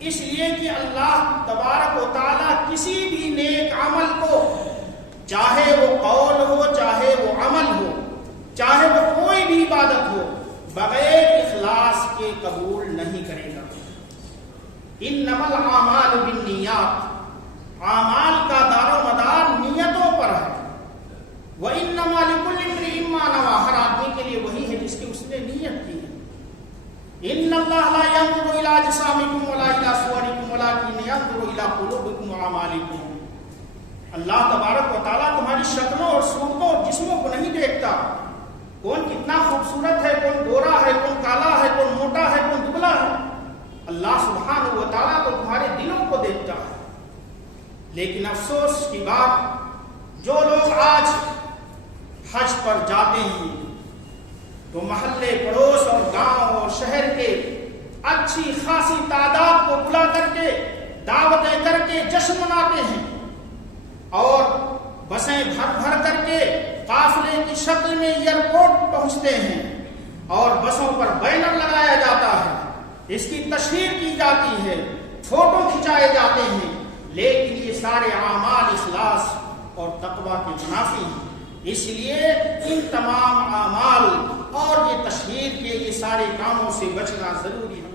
اس لیے کہ اللہ تبارک و تعالیٰ کسی بھی نیک عمل کو، چاہے وہ قول ہو، چاہے وہ عمل ہو، چاہے وہ کوئی بھی عبادت ہو، بغیر اخلاص کے قبول نہیں کرے گا۔ انما الاعمال بالنیات، اعمال کا دار و مدار نیتوں پر ہے۔ وانما لکل امرئ ما نوى، ہر آدمی کے لیے وہی ہے جس کی اس نے نیت کی ہے۔ ان اللہ لا ينظر الى اجسامکم ولا الى صورکم ولکن ينظر الى قلوبکم واعمالکم۔ اللہ تبارک و تعالیٰ تمہاری شکلوں اور صورتوں اور جسموں کو نہیں دیکھتا، کون کتنا خوبصورت ہے، کون گورا ہے، کون کالا ہے، کون موٹا ہے، کون دبلا ہے۔ اللہ سبحانہ و تعالیٰ تو تمہارے دلوں کو دیکھتا ہے۔ لیکن افسوس کی بات، جو لوگ آج حج پر جاتے ہیں تو محلے پڑوس اور گاؤں اور شہر کے اچھی خاصی تعداد کو بلا کر کے، دعوتیں کر کے جشن مناتے ہیں، اور بسیں بھر بھر کر کے قافلے کی شکل میں ایئرپورٹ پہنچتے ہیں، اور بسوں پر بینر لگایا جاتا ہے، اس کی تشہیر کی جاتی ہے، فوٹو کھنچائے جاتے ہیں، لیکن یہ سارے اعمال اخلاص اور تقوی کے منافی ہیں۔ اس لیے ان تمام اعمال اور یہ تشہیر کے یہ سارے کاموں سے بچنا ضروری ہے۔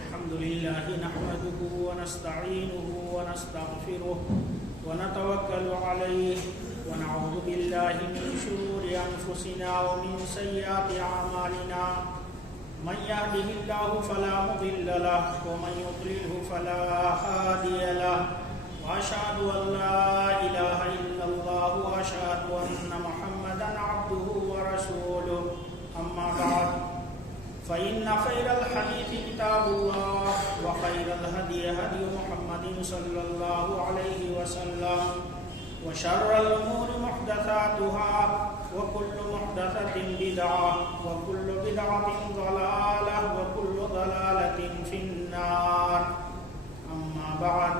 الحمدللہ نحمده ونستعینه ونستغفره ونتوکل علیہ ونعوذ باللہ من شرور انفسنا ومن سیئات اعمالنا، من يهده الله فلا مضل له ومن يضلله فلا هادي له، واشهد ان لا اله الا الله واشهد ان محمدا عبده ورسوله، اما بعد فإن خير الحديث كتاب الله وخير الهدي هدي محمد صلى الله عليه وسلم، وشر الأمور محدثاتها وكل محدثة بدعة وكل بدعة ضلالة وكل ضلالة في النار، أما بعد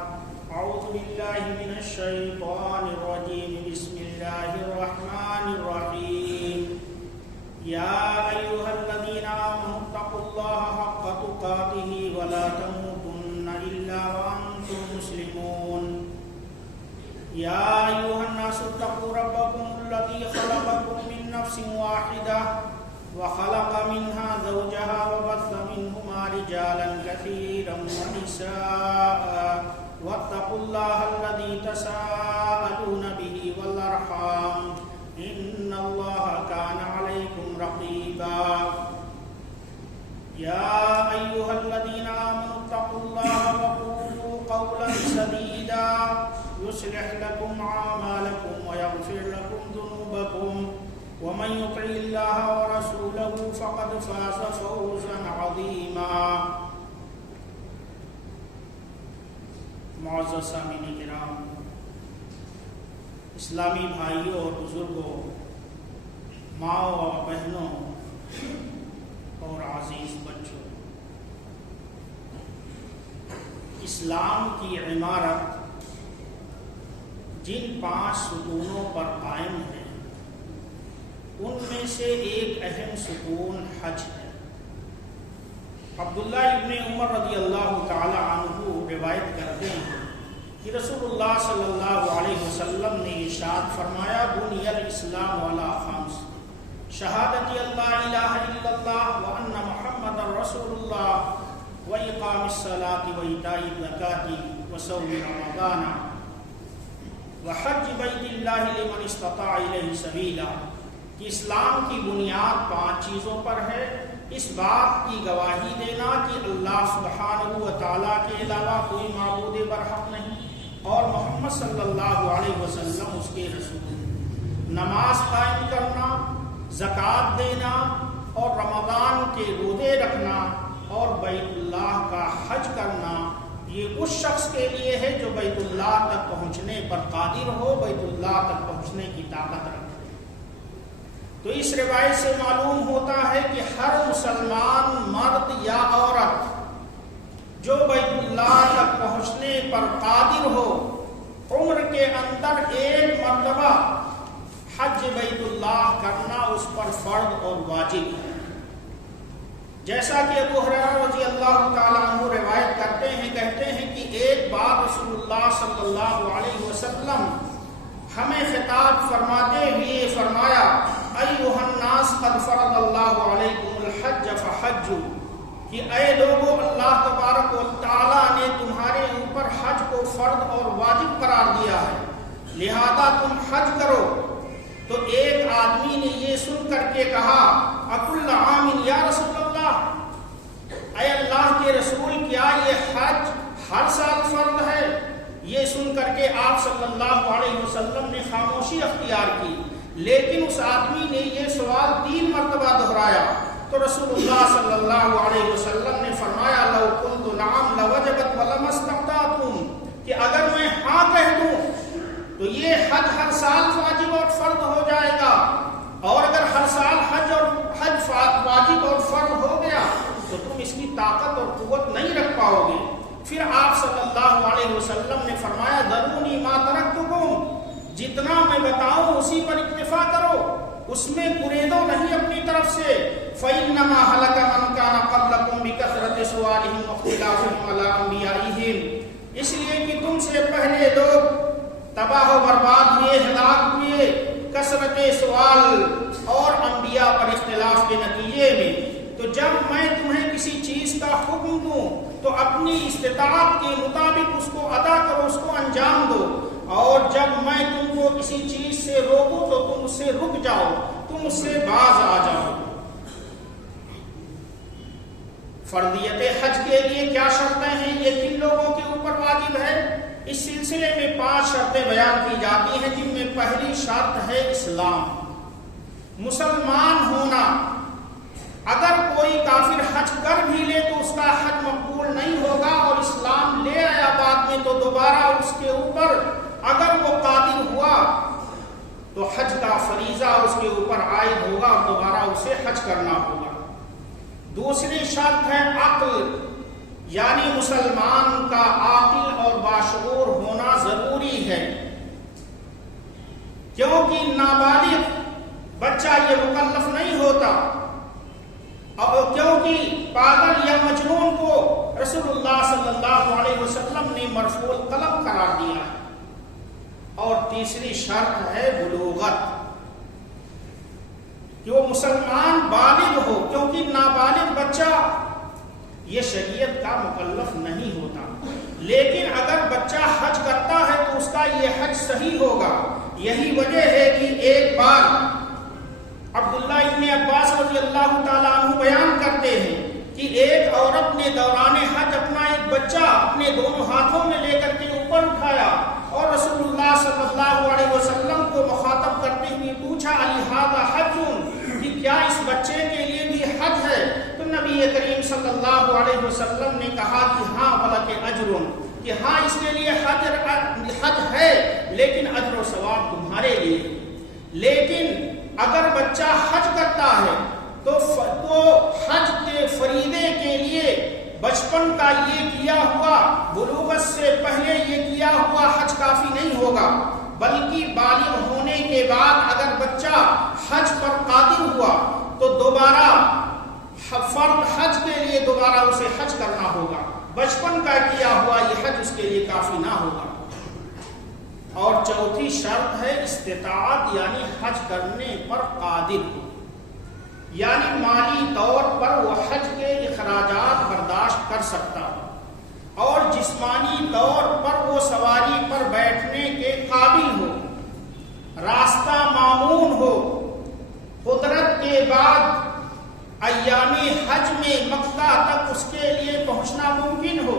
أعوذ بالله من الشيطان الرجيم، بسم الله الرحمن الرحيم، يا أيها الذين آمنوا اتقوا الله حق تقاته ولا تموتن إلا وأنتم مسلمون، يا أيها الناس اتقوا ربكم الذي خلقكم من نفس واحدة وخلق منها زوجها وبث منهما رجالا كثيرا ونساء، واتقوا الله الذي تساءلون به والأرحام إن الله كان عليكم رقيبا، يا أيها الذين آمنوا اتقوا الله وقولوا قولا سديدا يصلح لكم أعمالكم ويغفر لكم ذنوبكم، ومن يطع الله ورسوله فقد فاز فوزا عظيما۔ معزز سامعین کرام، اسلامی بھائیوں اور بزرگوں، ماں و بہنوں اور عزیز بچوں، اسلام کی عمارت جن 5 ستونوں پر قائم ہے، ان میں سے ایک اہم ستون حج ہے۔ عبداللہ ابن عمر رضی اللہ تعالی عنہ روایت کرتے ہیں کہ رسول اللہ صلی اللہ علیہ وسلم نے ارشاد فرمایا، بنی الاسلام علی 5، شہادت اللہ الہ الا اللہ وان محمد رسول اللہ واقام الصلاۃ وایتاء الزکاۃ وصوم رمضان وحج بیت اللہ لمن استطاع الیہ سبیلا، کہ اسلام کی بنیاد 5 چیزوں پر ہے، اس بات کی گواہی دینا کہ اللہ سبحانہ و تعالیٰ کے علاوہ کوئی معبود برحق نہیں، اور محمد صلی اللہ علیہ وسلم اس کے رسول، نماز قائم کرنا، زکوٰۃ دینا اور رمضان کے روزے رکھنا اور بیت اللہ کا حج کرنا، یہ اس شخص کے لیے ہے جو بیت اللہ تک پہنچنے پر قادر ہو، بیت اللہ تک پہنچنے کی طاقت رکھے۔ تو اس روایت سے معلوم ہوتا ہے کہ ہر مسلمان مرد یا عورت جو بیت اللہ تک پہنچنے پر قادر ہو، عمر کے اندر 1 مرتبہ حج بیت اللہ کرنا اس پر فرض اور واجب ہے۔ جیسا کہ ابو ہریرہ رضی اللہ تعالیٰ عنہ بعد رسول اللہ صلی اللہ علیہ وسلم ہمیں خطاب فرماتے ہوئے فرمایا ایھا الناس قد فرض اللہ علیکم الحج فحجوا، کہ اے لوگو اللہ تبارک و تعالیٰ نے تمہارے اوپر حج کو فرض اور واجب قرار دیا ہے، لہذا تم حج کرو۔ تو ایک آدمی نے یہ سن کر کے کہا اکل عام یا رسول اللہ، اے اللہ کے رسول کیا یہ حج ہر سال فرض ہے؟ یہ سن کر کے آپ صلی اللہ علیہ وسلم نے خاموشی اختیار کی، لیکن اس آدمی نے یہ سوال 3 مرتبہ دہرایا تو رسول اللہ صلی اللہ علیہ وسلم نے فرمایا لو قلت نعم لوجبت ولما استطعتم، کہ اگر میں ہاں کہہ دوں تو یہ حج ہر سال واجب اور فرض ہو جائے گا، اور اگر ہر سال حج واجب اور فرض ہو گیا تو تم اس کی طاقت اور قوت نہیں رکھ پاؤ گے۔ پھر آپ صلی اللہ علیہ وسلم نے فرمایا ذرونی ما ترکتکم، جتنا میں بتاؤں اسی پر اکتفا کرو، اس میں گریدو نہیں اپنی طرف سے۔ فإنما هلك من كان قبلكم بكثرة سؤالهم واختلافهم على أنبيائهم، اس لیے کہ تم سے پہلے لوگ تباہ و برباد ہوئے، ہلاک ہوئے کثرت سوال اور انبیاء پر اختلاف کے نتیجے میں۔ تو جب میں تمہیں کسی چیز کا حکم دوں تو اپنی استطاعت کے مطابق اس کو ادا کرو، اس کو انجام دو، اور جب میں تم کو کسی چیز سے روکوں تو تم اس سے رک جاؤ، تم اس سے باز آ جاؤ۔ فرضیت حج کے لیے کیا شرطیں ہیں، یہ کن لوگوں کے اوپر واجب ہے؟ اس سلسلے میں 5 شرطیں بیان کی جاتی ہیں، جن میں پہلی شرط ہے اسلام، مسلمان ہونا۔ اگر کوئی کافر حج کر بھی لے تو اس کا حج مقبول نہیں ہوگا، اور اسلام لے آیا بعد میں تو دوبارہ اس کے اوپر اگر وہ قادر ہوا تو حج کا فریضہ اس کے اوپر عائد ہوگا اور دوبارہ اسے حج کرنا ہوگا۔ دوسری شرط ہے عقل، یعنی مسلمان کا عاقل اور باشعور ہونا ضروری ہے، کیونکہ نابالغ بچہ یہ مکلف نہیں ہوتا، اور کیونکہ پاگل یا مجنون کو رسول اللہ صلی اللہ علیہ وسلم نے مرفوع القلم قرار دیا ہے۔ اور تیسری شرط ہے بلوغت، کہ وہ مسلمان بالغ ہو، کیونکہ نابالغ بچہ یہ شریعت کا مکلف نہیں ہوتا، لیکن اگر بچہ حج کرتا ہے تو اس کا یہ حج صحیح ہوگا۔ یہی وجہ ہے کہ ایک بار عبداللہ ابن عباس رضی اللہ تعالیٰ عنہ بیان کرتے ہیں کہ ایک عورت نے دوران حج اپنا ایک بچہ اپنے دونوں ہاتھوں میں لے کر کے اوپر اٹھایا اور رسول اللہ صلی اللہ علیہ وسلم کو مخاطب کرتے ہوئے پوچھا الہذا حج، کہ کیا اس بچے کے لیے بھی حج ہے؟ تو نبی کریم صلی اللہ علیہ وسلم نے کہا کہ ہاں ولک اجر، کہ ہاں اس کے لیے حج ہے، لیکن اجر و ثواب تمہارے لیے۔ لیکن اگر بچہ حج کرتا ہے تو حج کے فریضے کے لیے بچپن کا یہ کیا ہوا، بلوغت سے پہلے یہ کیا ہوا حج کافی نہیں ہوگا، بلکہ بالغ ہونے کے بعد اگر بچہ حج پر قادر ہوا تو دوبارہ فرض حج کے لیے دوبارہ اسے حج کرنا ہوگا، بچپن کا کیا ہوا یہ حج اس کے لیے کافی نہ ہوگا۔ اور چوتھی شرط ہے استطاعت، یعنی حج کرنے پر قادر ہو، یعنی مالی طور پر وہ حج کے اخراجات برداشت کر سکتا ہو، اور جسمانی طور پر وہ سواری پر بیٹھنے کے قابل ہو، راستہ معمون ہو، قدرت کے بعد ایام حج میں مکہ تک اس کے لیے پہنچنا ممکن ہو،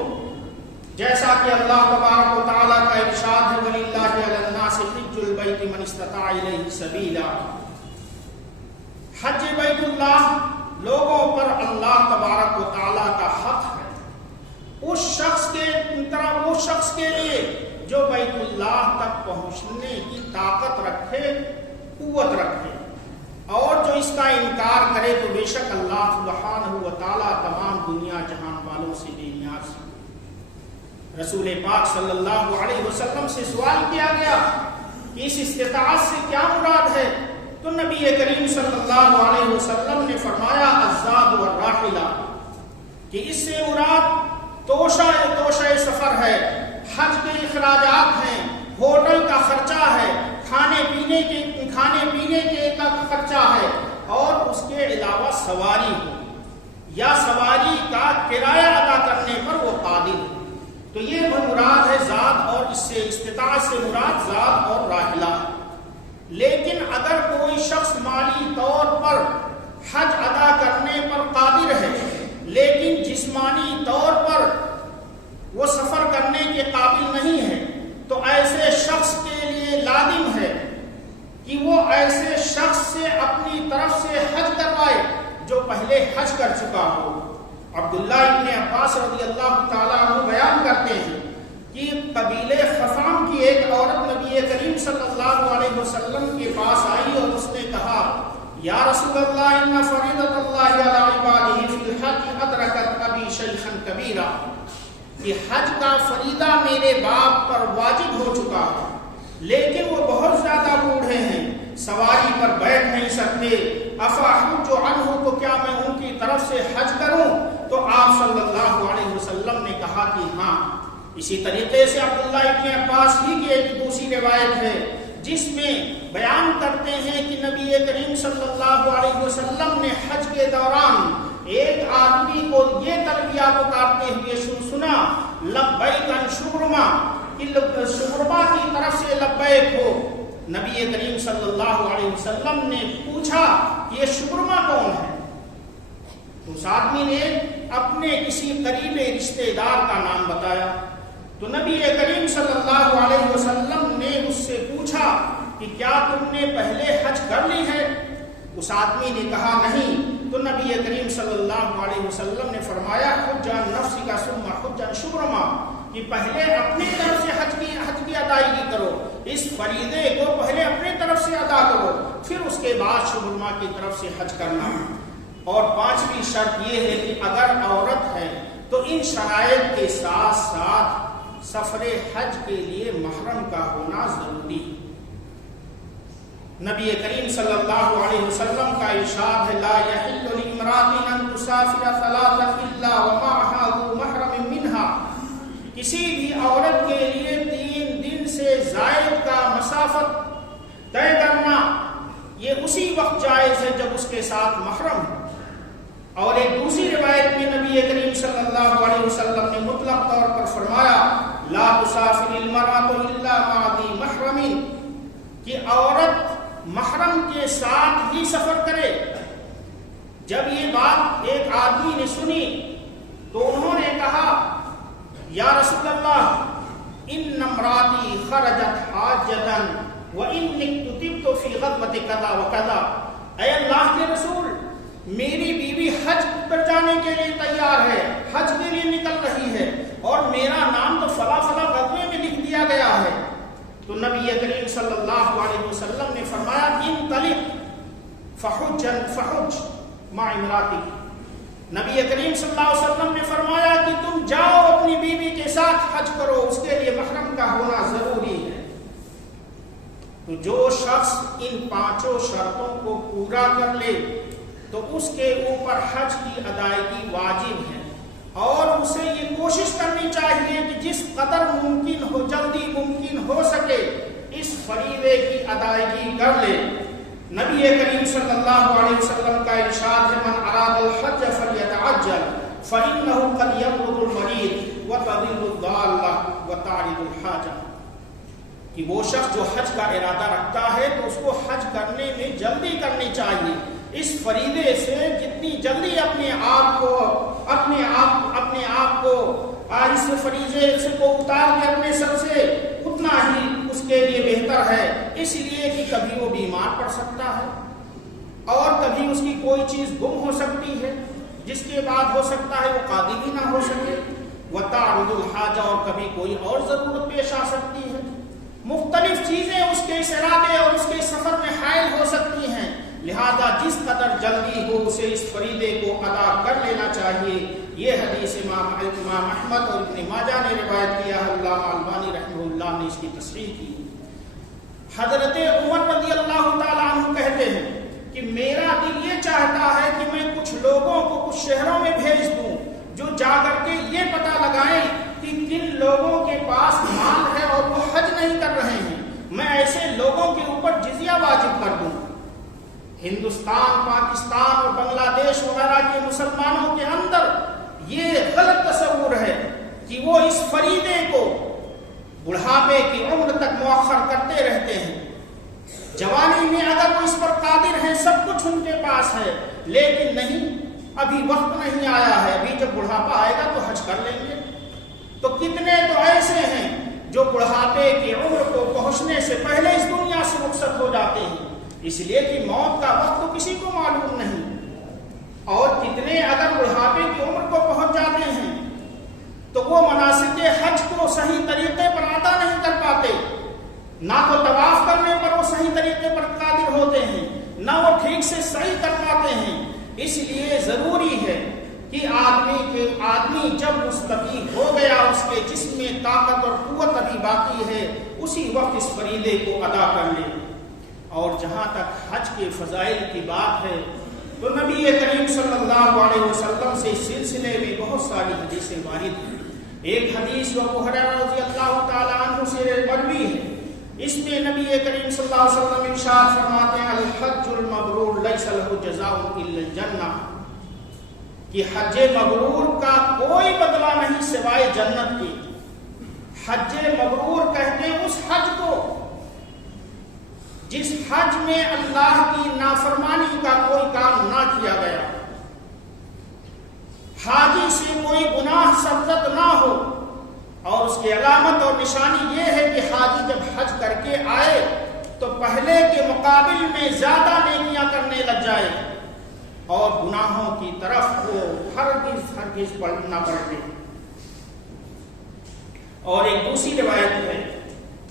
جیسا کہ اللہ تبارک و تعالیٰ کا ارشاد ہے وَلِلَّهِ عَلَى النَّاسِ حِجُّ الْبَيْتِ مَنِ اسْتَطَاعَ إِلَيْهِ سَبِيلًا۔ حج بیت اللہ لوگوں پر اللہ تبارک و تعالیٰ کا حق ہے، اس شخص کے لیے جو بیت اللہ تک پہنچنے کی طاقت رکھے، قوت رکھے، اور جو اس کا انکار کرے تو بے شک اللہ سبحانہ و تعالیٰ تمام دنیا جہان والوں سے بے نیاز ہے۔ رسول پاک صلی اللہ علیہ وسلم سے سوال کیا گیا کہ اس استطاعت سے کیا مراد ہے، تو نبی کریم صلی اللہ علیہ وسلم نے فرمایا الزاد والراحلہ، کہ اس سے مراد توشہ سفر ہے، اخراجات ہیں، ہوٹل کا خرچہ ہے، کھانے پینے کے کا خرچہ ہے، اور اس کے علاوہ سواری ہو یا سواری کا کرایہ ادا کرنے پر وہ قادر ہو، تو یہ مراد ہے ذات، اور اس سے استطاعت سے مراد ذات اور راحلہ۔ لیکن اگر کوئی شخص مالی طور پر حج ادا کرنے پر قادر ہے لیکن جسمانی طور پر وہ سفر کرنے کے قابل نہیں ہے، تو ایسے شخص کے لیے لازم ہے کہ وہ ایسے شخص سے اپنی طرف سے حج کروائے جو پہلے حج کر چکا ہو۔ عبداللہ ابن عباس رضی اللہ تعالیٰ عنہ بیان کرتے ہیں کہ قبیلے خفام کی ایک عورت نبی کریم صلی اللہ علیہ وسلم کے پاس آئی اور اس نے کہا، یا رسول اللہ ان فریضۃ اللہ علی عبادہ فی الحج ادرکت ابی شیخا کبیرا، کہ حج کا فریضہ میرے باپ پر واجب ہو چکا ہے لیکن وہ بہت زیادہ بوڑھے ہیں، سواری پر بیٹھ نہیں سکتے، افاحج عنہ، تو کیا میں ان کی طرف سے حج کروں؟ تو آپ صلی اللہ علیہ وسلم نے کہا کہ ہاں۔ اسی طریقے سے عبداللہ ابن عباس ہی کی ایک دوسری روایت ہے جس میں بیان کرتے ہیں کہ نبی کریم صلی اللہ علیہ وسلم نے حج کے دوران ایک آدمی کو یہ تلبیہ پکارتے ہوئے سنا، لبیک ان شبرما، کہ شبرما کی طرف سے لبیک ہو۔ نبی کریم صلی اللہ علیہ وسلم نے پوچھا کہ یہ شبرما کون ہے؟ اس آدمی نے اپنے کسی قریبی رشتہ دار کا نام بتایا، تو نبی کریم صلی اللہ علیہ وسلم نے اس سے پوچھا کہ کیا تم نے پہلے حج کر لی ہے؟ اس آدمی نے کہا نہیں، تو نبی کریم صلی اللہ علیہ وسلم نے فرمایا، حج عن نفسک ثم حج عن شبرما، کہ پہلے اپنی طرف سے حج کی ادائیگی کرو، اس فریضے کو پہلے اپنی طرف سے ادا کرو، پھر اس کے بعد شبرما کی طرف سے حج کرنا۔ اور پانچویں شرط یہ ہے کہ اگر عورت ہے تو ان شرائط کے ساتھ ساتھ سفر حج کے لیے محرم کا ہونا ضروری ہے۔ نبی کریم صلی اللہ علیہ وسلم کا ارشاد ہے، لا یحل لامرأۃ ان تسافر ثلاثا الا ومعها ذو محرم منها، کسی بھی عورت کے لیے 3 دن سے زائد کا مسافت طے کرنا یہ اسی وقت جائز ہے جب اس کے ساتھ محرم ہو۔ اور ایک دوسری روایت میں نبی کریم صلی اللہ علیہ وسلم نے مطلق طور پر فرمایا، لا تسافر المرأة الا مع ذی محرم، کہ عورت محرم کے ساتھ ہی سفر کرے۔ جب یہ بات ایک آدمی نے سنی تو انہوں نے کہا، یا رسول اللہ ان امراتی خرجت حاجتا وانی کتبت فی غزوۃ کذا وکذا، اے اللہ کے رسول میری بیوی حج پر جانے کے لیے تیار ہے، حج کے لیے نکل رہی ہے، اور میرا نام تو فلاں فلاں غزوے میں لکھ دیا گیا ہے۔ تو نبی کریم صلی اللہ علیہ وسلم نے فرمایا، انطلق فحج مع امراتک، نبی کریم صلی اللہ علیہ وسلم نے فرمایا کہ تم جاؤ اپنی بیوی کے ساتھ حج کرو، اس کے لیے محرم کا ہونا ضروری ہے۔ تو جو شخص ان 5 شرطوں کو پورا کر لے تو اس کے اوپر حج کی ادائیگی واجب ہے، اور اسے یہ کوشش کرنی چاہیے کہ جس قدر ممکن ہو، جلدی ممکن ہو سکے، اس فریضے کی ادائیگی کر لے۔ نبی کریم صلی اللہ علیہ وسلم کا ارشاد ہے، من اراد الحج فلیتعجل فإنه قد يبلغ المريض وتضل الضالة وتعرض الحاجة، کہ وہ شخص جو حج کا ارادہ رکھتا ہے تو اس کو حج کرنے میں جلدی کرنی چاہیے۔ اس فریضے سے جتنی جلدی اپنے آپ کو اس فریضے سے کو اتار کے اپنے سر سے، اتنا ہی اس کے لیے بہتر ہے، اس لیے کہ کبھی وہ بیمار پڑ سکتا ہے اور کبھی اس کی کوئی چیز گم ہو سکتی ہے جس کے بعد ہو سکتا ہے وہ قادر بھی نہ ہو سکے، وتعرض الحاجہ، اور کبھی کوئی اور ضرورت پیش آ سکتی ہے۔ مختلف چیزیں اس کے اس ارادے اور اس کے سفر میں حائل ہو سکتی ہیں، لہذا جس قدر جلدی ہو اسے اس فریضے کو ادا کر لینا چاہیے۔ یہ حدیث امام احمد اور ابن ماجہ نے روایت کیا ہے، علامہ البانی رحمہ اللہ نے اس کی تصحیح کی۔ حضرت عمر رضی اللہ تعالیٰ عنہ کہتے ہیں کہ میرا دل یہ چاہتا ہے کہ میں کچھ لوگوں کو کچھ شہروں میں بھیج دوں جو جا کر کے یہ پتہ لگائیں کہ کن لوگوں کے پاس مال ہے ہندوستان، پاکستان اور بنگلہ دیش وغیرہ کے مسلمانوں کے اندر یہ غلط تصور ہے کہ وہ اس فریضے کو بڑھاپے کی عمر تک مؤخر کرتے رہتے ہیں۔ جوانی میں اگر وہ اس پر قادر ہیں، سب کچھ ان کے پاس ہے، لیکن نہیں، ابھی وقت نہیں آیا ہے، ابھی جب بڑھاپا آئے گا تو حج کر لیں گے۔ تو کتنے تو ایسے ہیں جو بڑھاپے کی عمر کو پہنچنے سے پہلے اس دنیا سے رخصت ہو جاتے ہیں، اس لیے کہ موت کا وقت تو کسی کو معلوم نہیں۔ اور کتنے اگر بڑھاپے کی عمر کو پہنچ جاتے ہیں تو وہ مناسک حج کو صحیح طریقے پر ادا نہیں کر پاتے، نہ تو طواف کرنے پر وہ صحیح طریقے پر قادر ہوتے ہیں، نہ وہ ٹھیک سے صحیح کر پاتے ہیں۔ اس لیے ضروری ہے کہ آدمی جب مستقیم ہو گیا، اس کے جسم میں طاقت اور قوت ابھی باقی ہے، اسی وقت اس فریضے کو ادا کر لے۔ اور جہاں تک حج کے فضائل کی بات ہے تو نبی کریم صلی اللہ علیہ وسلم سے اس سلسلے میں بہت ساری حدیثیں وارد ہیں۔ ایک حدیث جو ابو ہریرہ رضی اللہ تعالی عنہ سے مروی ہے، اس میں نبی کریم صلی اللہ علیہ وسلم ارشاد فرماتے ہیں الحج المبرور لیس له جزاء الا الجنہ، کہ حج مبرور کا کوئی بدلہ نہیں سوائے جنت کے۔ حج مبرور کہتے ہیں اس حج کو جس حج میں اللہ کی نافرمانی کا کوئی کام نہ کیا گیا، حاجی سے کوئی گناہ سرزد نہ ہو، اور اس کی علامت اور نشانی یہ ہے کہ حاجی جب حج کر کے آئے تو پہلے کے مقابل میں زیادہ نیکیاں کرنے لگ جائے اور گناہوں کی طرف وہ ہرگز نہ بڑھے۔ اور ایک دوسری روایت ہے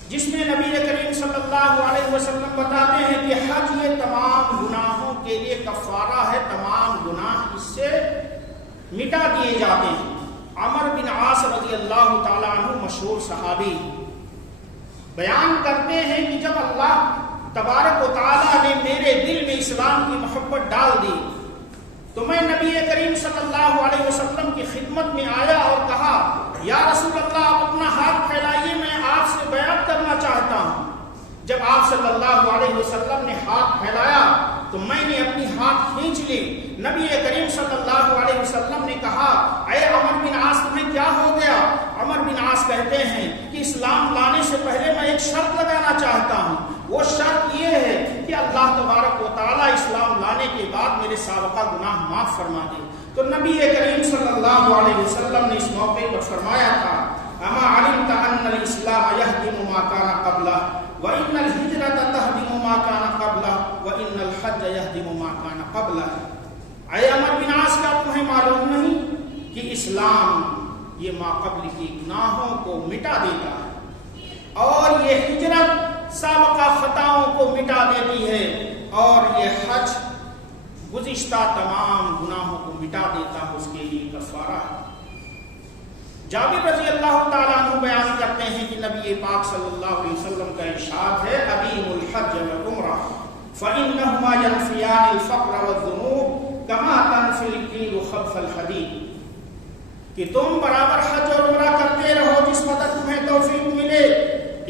جس میں نبی کریم صلی اللہ علیہ وسلم بتاتے ہیں کہ حج یہ تمام گناہوں کے لیے کفارہ ہے، تمام گناہ اس سے مٹا دیے جاتے ہیں۔ عمر بن عاص رضی اللہ تعالیٰ عنہ مشہور صحابی بیان کرتے ہیں کہ جب اللہ تبارک و تعالیٰ نے میرے دل میں اسلام کی محبت ڈال دی تو میں نبی کریم صلی اللہ علیہ وسلم کی خدمت میں آیا اور کہا یا رسول اللہ آپ اپنا ہاتھ پھیلائیے، میں آپ سے بیعت کرنا چاہتا ہوں۔ جب آپ صلی اللہ علیہ وسلم نے ہاتھ پھیلایا تو میں نے اپنی ہاتھ کھینچ لی۔ نبی کریم صلی اللہ علیہ وسلم نے کہا اے عمر بن عاص تمہیں کیا ہو گیا؟ عمر بن عاص کہتے ہیں کہ اسلام لانے سے پہلے میں ایک شرط لگانا چاہتا ہوں، وہ شرط یہ ہے کہ اللہ تبارک و تعالیٰ اسلام لانے کے بعد میرے سابقہ گناہ معاف فرما دے۔ تو نبی کریم صلی اللہ علیہ وسلم نے اس موقع پر فرمایا تھا اما علمت ان الاسلام یہدم ما کان قبلہ وان الہجرۃ تہدم ما کان قبلہ وان الحج یہدم ما کان قبلہ۔ اے عمر بن عاص کیا تمہیں معلوم نہیں کہ اسلام یہ ما قبل کی گناہوں کو مٹا دیتا ہے اور یہ ہجرت سابقہ خطاؤں کو مٹا دیتی ہے اور یہ حج گزشتہ تمام گناہوں کو مٹا دیتا ہے، اس کے لیے کفارہ ہے۔ جابر رضی اللہ تعالیٰ عنہ بیان کرتے ہیں کہ نبی پاک صلی اللہ علیہ وسلم کا ارشاد ہے ادیم الحج والعمرہ فإنہما ینفیان الفقر والذنوب کما تنفی الکیر خبث الحدید، کہ تم برابر حج اور عمرہ کرتے رہو جس قدر تمہیں توفیق ملے،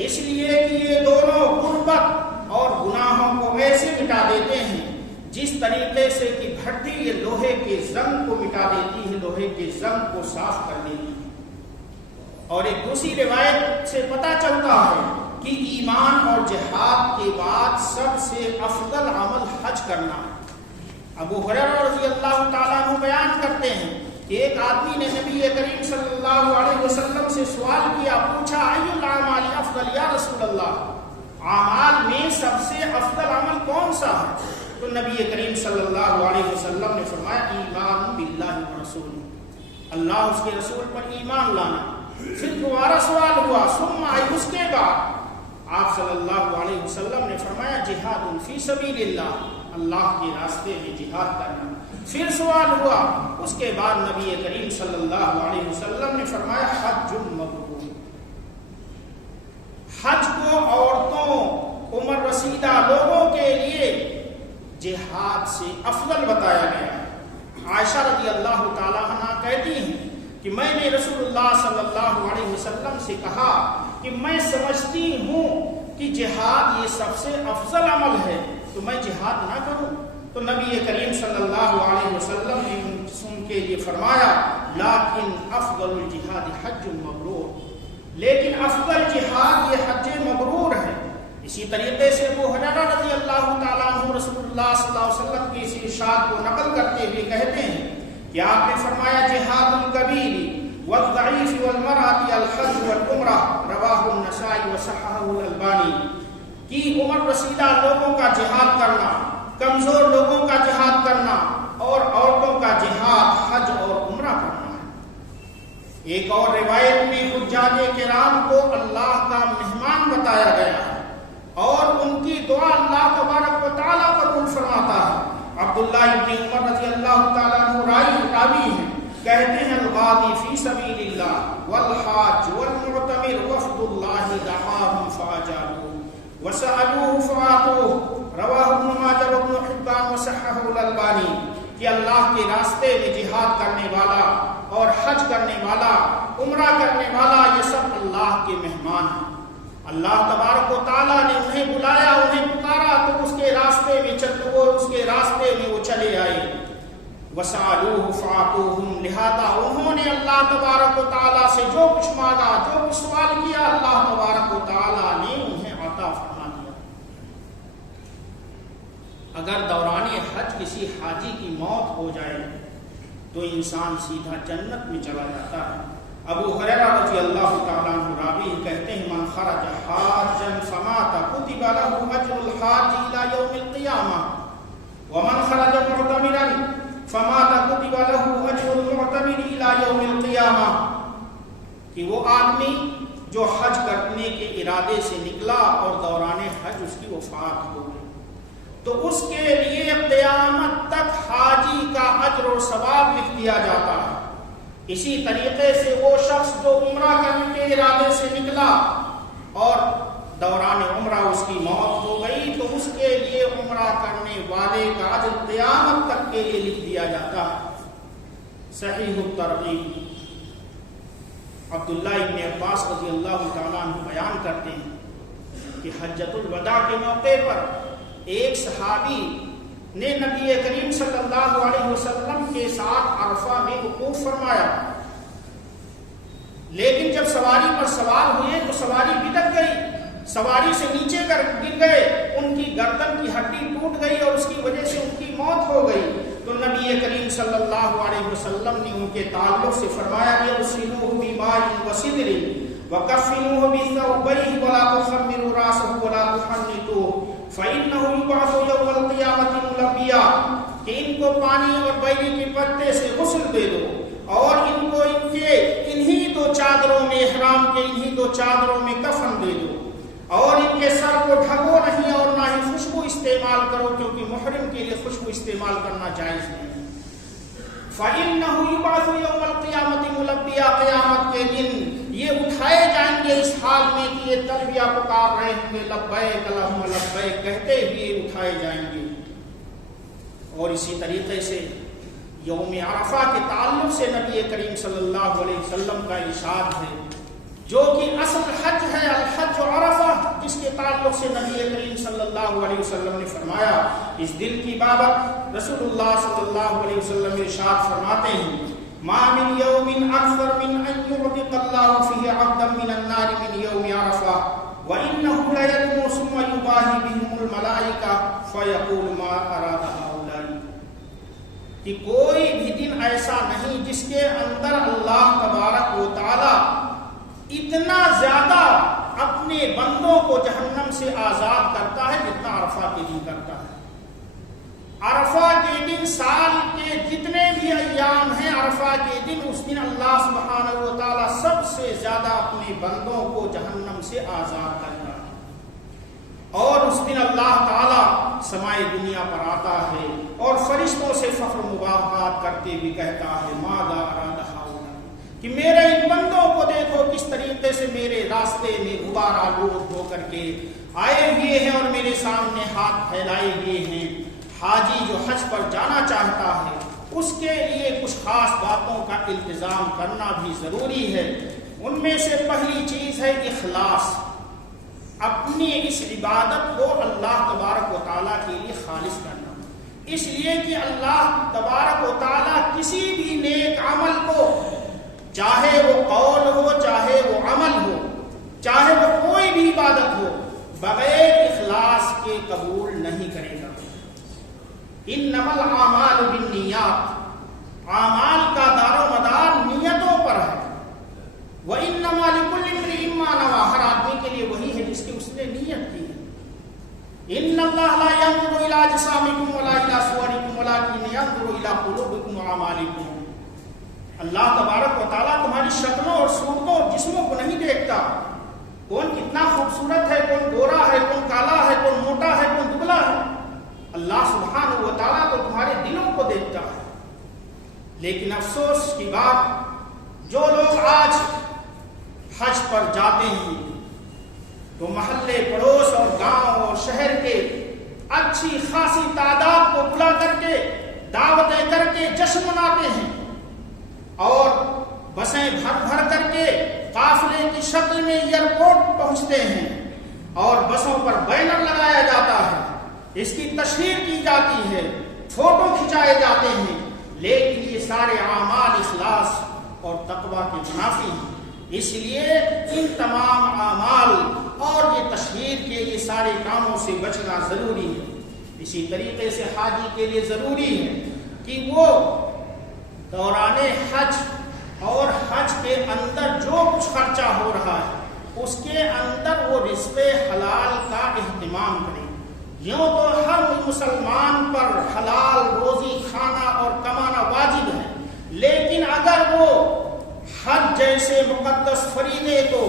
اس لیے کہ یہ دونوں غربت اور گناہوں کو ایسے مٹا دیتے ہیں جس طریقے سے کہ بھٹی یہ لوہے کے زنگ کو مٹا دیتی ہے، لوہے کے زنگ کو صاف کر دیتی ہے۔ اور ایک دوسری روایت سے پتہ چلتا ہے کہ ایمان اور جہاد کے بعد سب سے افضل عمل حج کرنا ہے۔ ابو ہریرہ رضی اللہ تعالیٰ عنہ بیان کرتے ہیں کہ ایک آدمی نے نبی کریم صلی اللہ علیہ وسلم سے سوال کیا، پوچھا ای الاعمال افضل یا رسول اللہ، اعمال میں سب سے افضل عمل کون سا ہے؟ تو نبی کریم صلی اللہ علیہ وسلم نے فرمایا ایمان باللہ ورسولہ، اللہ اس کے رسول پر ایمان لانا۔ پھر دوبارہ سوال ہوا ثم آئی، اس کے بعد آپ صلی اللہ علیہ وسلم نے فرمایا جہاد فی سبیل اللہ، اللہ کے راستے میں جہاد کرنا۔ پھر سوال ہوا، اس کے بعد نبی کریم صلی اللہ علیہ وسلم نے فرمایا حج مبرور، حج کو عورتوں عمر رسیدہ لوگوں کے لیے جہاد سے افضل بتایا گیا۔ عائشہ رضی اللہ تعالیٰ عنہ کہتی ہیں کہ میں نے رسول اللہ صلی اللہ علیہ وسلم سے کہا کہ میں سمجھتی ہوں کہ جہاد یہ سب سے افضل عمل ہے، تو میں جہاد نہ کروں؟ تو نبی کریم صلی اللہ علیہ وسلم نے ان کے لیے فرمایا لیکن افضل الجہاد حج مبرور، لیکن افضل جہاد یہ حج مبرور ہے۔ اسی طریقے سے ابو ہریرہ رضی اللہ تعالیٰ عنہ رسول اللہ صلی اللہ علیہ وسلم کی اس ارشاد کو نقل کرتے ہوئے کہتے ہیں کہ آپ نے فرمایا جہاد الکبیر والضعیف والمرأة الحج والعمرہ، رواہ النسائی وصححہ الالبانی، کہ عمر رسیدہ لوگوں کا جہاد کرنا، کمزور لوگوں کا جہاد کرنا اور عورتوں کا جہاد حج اور عمرہ کرنا ہے۔ ایک اور روایت میں حجاج کرام کو اللہ کا مہمان بتایا گیا ہے اور ان کی دعا اللہ تبارک و تعالیٰ قبول فرماتا ہے۔ عبداللہ ابن عمر رضی اللہ تعالیٰ عنہ راوی ہیں، کہتے ہیں الغازی فی سبیل اللہ والحاج والمعتمر وفد اللہ دعاہم فاجابوہ وسألوہ فاعطوہ، رواہ ابن ماجہ وابن حبان وصححہ الالبانی، کہ اللہ کے راستے میں جہاد کرنے والا اور حج کرنے والا، عمرہ کرنے والا، یہ سب اللہ کے مہمان ہیں۔ اللہ تبارک و تعالیٰ نے انہیں بلایا، انہیں پکارا تو اس کے راستے میں وہ چلے آئے۔ وَسَأَلُوهُ فَأَعْطُوهُمْ، لہذا انہوں نے اللہ تبارک و تعالیٰ سے جو کچھ مانگا، جو کچھ سوال کیا، اللہ تبارک و تعالیٰ نے انہیں عطا فرما دیا۔ اگر دوران حج کسی حاجی کی موت ہو جائے تو انسان سیدھا جنت میں چلا جاتا ہے۔ ابو ہریرہ رضی اللہ تعالیٰ عنہ راوی کہتے ہیں من خرج حاجا فمات كتب له اجر الحاج الى يوم القيامة ومن خرج معتمرا فمات كتب له اجر المعتمر الى يوم القيامة، کہ وہ آدمی جو حج کرنے کے ارادے سے نکلا اور دوران حج اس کی وفات ہو گئی تو اس کے لیے قیامت تک حاجی کا اجر و ثواب لکھ دیا جاتا ہے۔ اسی طریقے سے وہ شخص جو عمرہ کرنے کے ارادے سے نکلا اور دوران عمرہ اس کی موت ہو گئی تو اس کے لیے عمرہ کرنے والے کا اجر قیامت تک کے لیے لکھ دیا جاتا ہے۔ صحیح الترغیب، عبداللہ ابن عباس رضی اللہ تعالیٰ عنہ بیان کرتے ہیں کہ حجۃ الوداع کے موقع پر ایک صحابی نے نبی کریم صلی اللہ علیہ وسلم کے ساتھ عرفہ میں وقوف فرمایا، لیکن جب سواری پر سوار ہوئے تو سواری بلک گئی، سواری سے نیچے گر گئے، ان کی گردن کی ہڈی ٹوٹ گئی اور اس کی وجہ سے ان کی موت ہو گئی۔ تو نبی کریم صلی اللہ علیہ وسلم نے ان کے تعلق سے فرمایا کہ اغسلوہ بماء وسدر وکفنوہ بثوبیہ ولا تخمروا راسہ ولا تحنطوہ فإنه يبعث يوم القيامة ملبيا، کہ ان کو پانی اور بیری کے پتے سے غسل دے دو اور ان کو انہی دو چادروں میں احرام کے انہی دو چادروں میں کفن دے دو اور ان کے سر کو ڈھکو نہیں اور نہ ہی خوشبو استعمال کرو، کیونکہ محرم کے لیے خوشبو استعمال کرنا جائز نہیں۔ فإنه يبعث يوم القيامة ملبيا، قیامت کے دن یہ اٹھائے جائیں گے اس حال میں کہ یہ تلبیہ پکار رہے ہوں گے، لبیک اللہم لبیک کہتے ہوئے اٹھائے جائیں گے۔ اور اسی طریقے سے یوم عرفہ کے تعلق سے نبی کریم صلی اللہ علیہ وسلم کا ارشاد ہے، جو کہ اصل حج ہے، الحج عرفہ، جس کے تعلق سے نبی کریم صلی اللہ علیہ وسلم نے فرمایا۔ اس دن کی بابت رسول اللہ صلی اللہ علیہ وسلم ارشاد فرماتے ہیں ما من يوم اكثر من ان يعتق الله فيه عبدا من النار من يوم عرفه وانه لا يدنو ثم يباهي بهم الملائكه فيقول ما اراد هؤلاء، کہ کوئی بھی دن ایسا نہیں جس کے اندر اللہ تبارک و تعالی اتنا زیادہ اپنے بندوں کو جہنم سے آزاد کرتا ہے جتنا عرفہ کے دن کرتا ہے۔ عرفہ کے دن سال کے جتنے بھی ایام ہیں، عرفہ کے دن اس دن اللہ سبحانہ و تعالیٰ سب سے زیادہ اپنے بندوں کو جہنم سے آزاد کرتا ہے، اور اس دن اللہ تعالیٰ سمائے دنیا پر آتا ہے اور فرشتوں سے فخر مباحثات کرتے ہوئے کہتا ہے ماذا اراد ہؤلاء، کہ میرے ان بندوں کو دیکھو کس طریقے سے میرے راستے میں غبار آلود ہو کر کے آئے ہوئے ہیں اور میرے سامنے ہاتھ پھیلائے ہوئے ہیں۔ حاجی جو حج پر جانا چاہتا ہے اس کے لیے کچھ خاص باتوں کا التزام کرنا بھی ضروری ہے۔ ان میں سے پہلی چیز ہے اخلاص، اپنی اس عبادت کو اللہ تبارک و تعالیٰ کے لیے خالص کرنا۔ اس لیے کہ اللہ تبارک و تعالیٰ کسی بھی نیک عمل کو، چاہے وہ قول ہو، چاہے وہ عمل ہو، چاہے وہ کوئی بھی عبادت ہو، بغیر اخلاص کے قبول نہیں کرے گا۔ انما الاعمال بالنیات، اعمال کا دار و مدار نیتوں پر ہے۔ وانما لکل امرئ ما نوى، ہر آدمی کے لیے وہی ہے جس کی اس نے نیت کی ہے۔ ان اللہ لا ينظر الى اجسامکم ولا الى صورکم ولکن ينظر الى قلوبکم واعمالکم۔ اللہ تبارک و تعالیٰ تمہاری شکلوں اور صورتوں اور جسموں کو نہیں دیکھتا، کون کتنا خوبصورت ہے، کون گورا ہے، کون کالا ہے، کون موٹا ہے، کون دبلا ہے۔ اللہ سبحانہ و تعالیٰ تو تمہارے دلوں کو دیکھتا ہے۔ لیکن افسوس کی بات، جو لوگ آج حج پر جاتے ہیں تو محلے پڑوس اور گاؤں اور شہر کے اچھی خاصی تعداد کو بلا کر کے، دعوتیں کر کے جشن مناتے ہیں، اور بسیں بھر بھر کر کے قافلے کی شکل میں ایئرپورٹ پہنچتے ہیں، اور بسوں پر بینر لگایا جاتا ہے، اس کی تشہیر کی جاتی ہے، فوٹو کھنچائے جاتے ہیں، لیکن یہ سارے اعمال اخلاص اور تقویٰ کے منافی ہیں۔ اس لیے ان تمام اعمال اور یہ تشہیر کے یہ سارے کاموں سے بچنا ضروری ہے۔ اسی طریقے سے حاجی کے لیے ضروری ہے کہ وہ دوران حج اور حج کے اندر جو کچھ خرچہ ہو رہا ہے اس کے اندر وہ رزق حلال کا اہتمام کرے۔ یوں تو ہر مسلمان پر حلال روزی کھانا اور کمانا واجب ہے، لیکن اگر وہ حج جیسے مقدس فریضے کو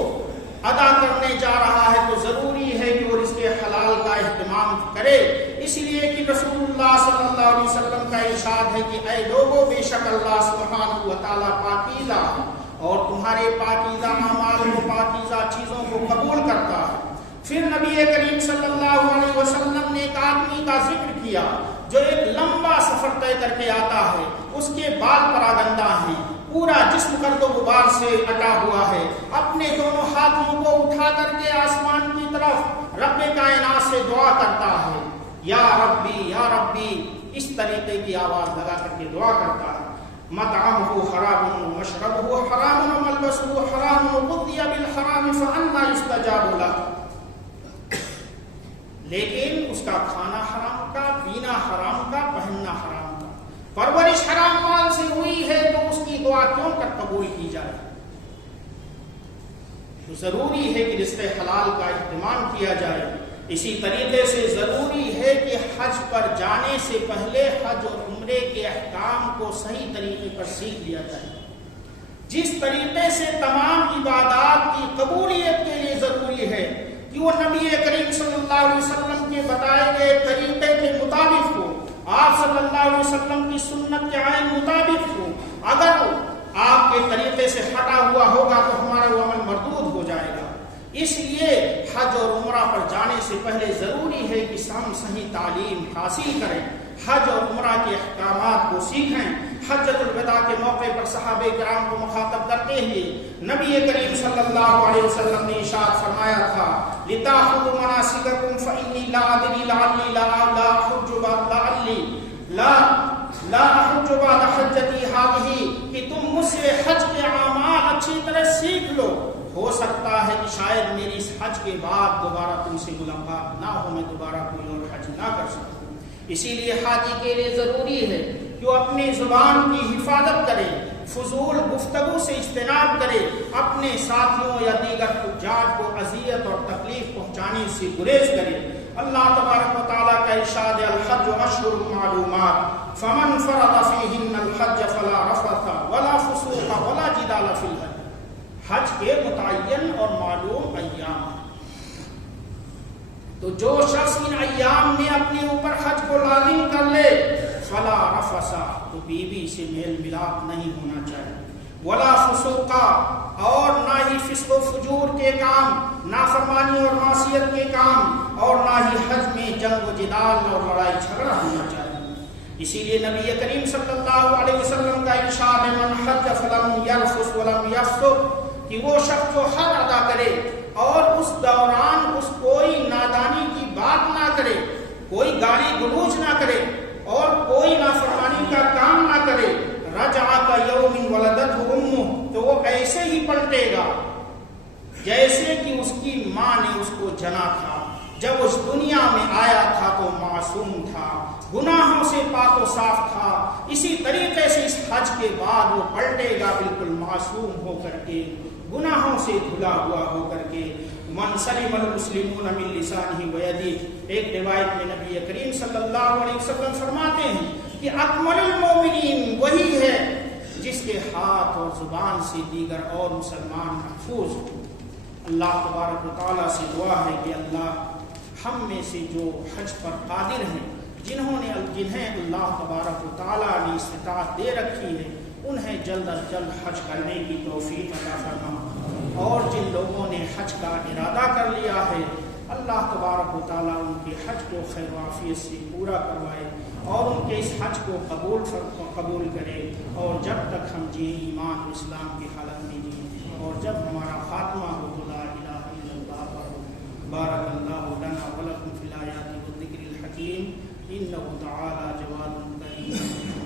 ادا کرنے جا رہا ہے تو ضروری ہے کہ وہ رزق حلال کا اہتمام کرے۔ اس لیے کہ رسول اللہ صلی اللہ علیہ وسلم کا ارشاد ہے کہ اے لوگوں، بے شک اللہ سبحانہ و تعالیٰ پاکیزہ اور تمہارے پاکیزہ اعمال کو، پاکیزہ چیزوں کو قبول کرتا ہے۔ پھر نبی کریم صلی اللہ علیہ وسلم نے ایک آدمی کا ذکر کیا جو ایک لمبا سفر طے کر کے آتا ہے، اس کے بال پراگندہ ہیں، پورا جسم گرد و غبار سے اٹا ہوا ہے، اپنے دونوں ہاتھوں کو اٹھا کر کے آسمان کی طرف رب کائنات سے دعا کرتا ہے، یا ربی یا ربی، اس طریقے کی آواز لگا کر کے دعا کرتا ہے۔ مطعمہ حرام ومشربہ حرام وملبسہ حرام وغذی بالحرام فأنی یستجاب لہ، لیکن اس کا کھانا حرام کا، پینا حرام کا، پہننا حرام کا، پرورش حرام مال سے ہوئی ہے تو اس کی دعا کیوں کر قبول کی جائے؟ تو ضروری ہے کہ رزق حلال کا اہتمام کیا جائے۔ اسی طریقے سے ضروری ہے کہ حج پر جانے سے پہلے حج اور عمرے کے احکام کو صحیح طریقے پر سیکھ لیا جائے۔ جس طریقے سے تمام عبادات کی قبولیت کے لیے ضروری ہے کہ وہ نبی کریم صلی اللہ علیہ وسلم کے بتائے گئے طریقے کے مطابق ہو، آپ صلی اللہ علیہ وسلم کی سنت کے عین مطابق ہو۔ اگر وہ آپ کے طریقے سے ہٹا ہوا ہوگا تو ہمارا وہ عمل مردود ہو جائے گا۔ اس لیے حج اور عمرہ پر جانے سے پہلے ضروری ہے کہ ہم صحیح تعلیم حاصل کریں، حج اور عمرہ کے احکامات کو سیکھیں۔ حجۃ الوداع کے موقع پر صحابہ کرام کو مخاطب کرتے ہوئے نبی کریم صلی اللہ علیہ وسلم نے ارشاد فرمایا تھا، لِتَأْخُذُوا مَنَاسِكَكُمْ فَإِنِّي لَا أَدْرِي لَعَلِّي لَا أَحُجُّ بَعْدَ حَجَّتِي هَٰذِهِ، کہ تم مجھ سے حج کے اعمال اچھی طرح سیکھ لو، ہو سکتا ہے کہ شاید میری اس حج کے بعد دوبارہ تم سے ملاقات نہ ہو، میں دوبارہ کوئی اور حج نہ کر سکوں۔ اسی لیے حاجی کے لیے ضروری ہے کہ وہ اپنی زبان کی حفاظت کرے، فضول گفتگو سے اجتناب کرے، اپنے ساتھیوں یا دیگر حجاج کو اذیت اور تکلیف پہنچانے سے گریز کرے۔ اللہ تبارک و تعالیٰ کا ارشاد ہے، الحج اشہر معلومات فمن فرض فیہن الحج فلا رفث ولا فسوق ولا جدال فی الحج، حج کے متعین اور معلوم ایام ہیں، تو جو شخص ان ایام میں اپنے اوپر حج کو لازم کر لے، فلا رفث، تو بیوی سے میل ملاپ نہیں ہونا چاہیے، ولا فسوق، اور نہ ہی فسق و فجور کے کام، نافرمانی اور معصیت کے کام، اور نہ ہی حج میں جنگ و جدال اور لڑائی جھگڑا ہونا چاہیے۔ اسی لیے نبی کریم صلی اللہ علیہ وسلم کا ارشاد ہے، من حج فلم یرفث ولم یفسق، کہ وہ شخص جو حج ادا کرے اور اس دوران اس کوئی نادانی کی بات نہ کرے، کوئی گالی گلوچ نہ کرے اور کوئی نافرمانی کا کام نہ کرے، رجع کا یوم ولدتہ امہ، تو وہ ایسے ہی پلٹے گا جیسے کہ اس کی ماں نے اس کو جنا تھا۔ جب اس دنیا میں آیا تھا تو معصوم تھا، گناہوں سے پاک و صاف تھا، اسی طریقے سے اس حج کے بعد وہ پلٹے گا بالکل معصوم ہو کر کے، گناہوں سے دھلا ہوا ہو کر کے۔ من سلم المسلمون من لسانہ ویدہ، ایک روایت میں نبی کریم صلی اللہ علیہ وسلم فرماتے ہیں کہ اکمل المومنین وہی ہے جس کے ہاتھ اور زبان سے دیگر اور مسلمان محفوظ ہو۔ اللہ تبارک و تعالیٰ سے دعا ہے کہ اللہ ہم میں سے جو حج پر قادر ہیں، جنہیں اللہ تبارک و تعالیٰ نے استطاعت دے رکھی ہے، انہیں جلد از جلد حج کرنے کی توفیق عطا فرما، اور جن لوگوں نے حج کا ارادہ کر لیا ہے اللہ تبارک و تعالیٰ ان کے حج کو خیر و عافیت سے پورا کروائے، اور ان کے اس حج کو قبول کرے، اور جب تک ہم جئیں ایمان و اسلام کی حالت میں جئیں، اور جب ہمارا خاتمہ ہو تو لا الہ الا اللہ پڑھو۔ بارک اللہ لنا ولکم فی الآیات والذکر الحکیم، انہ تعالی جواد کریم۔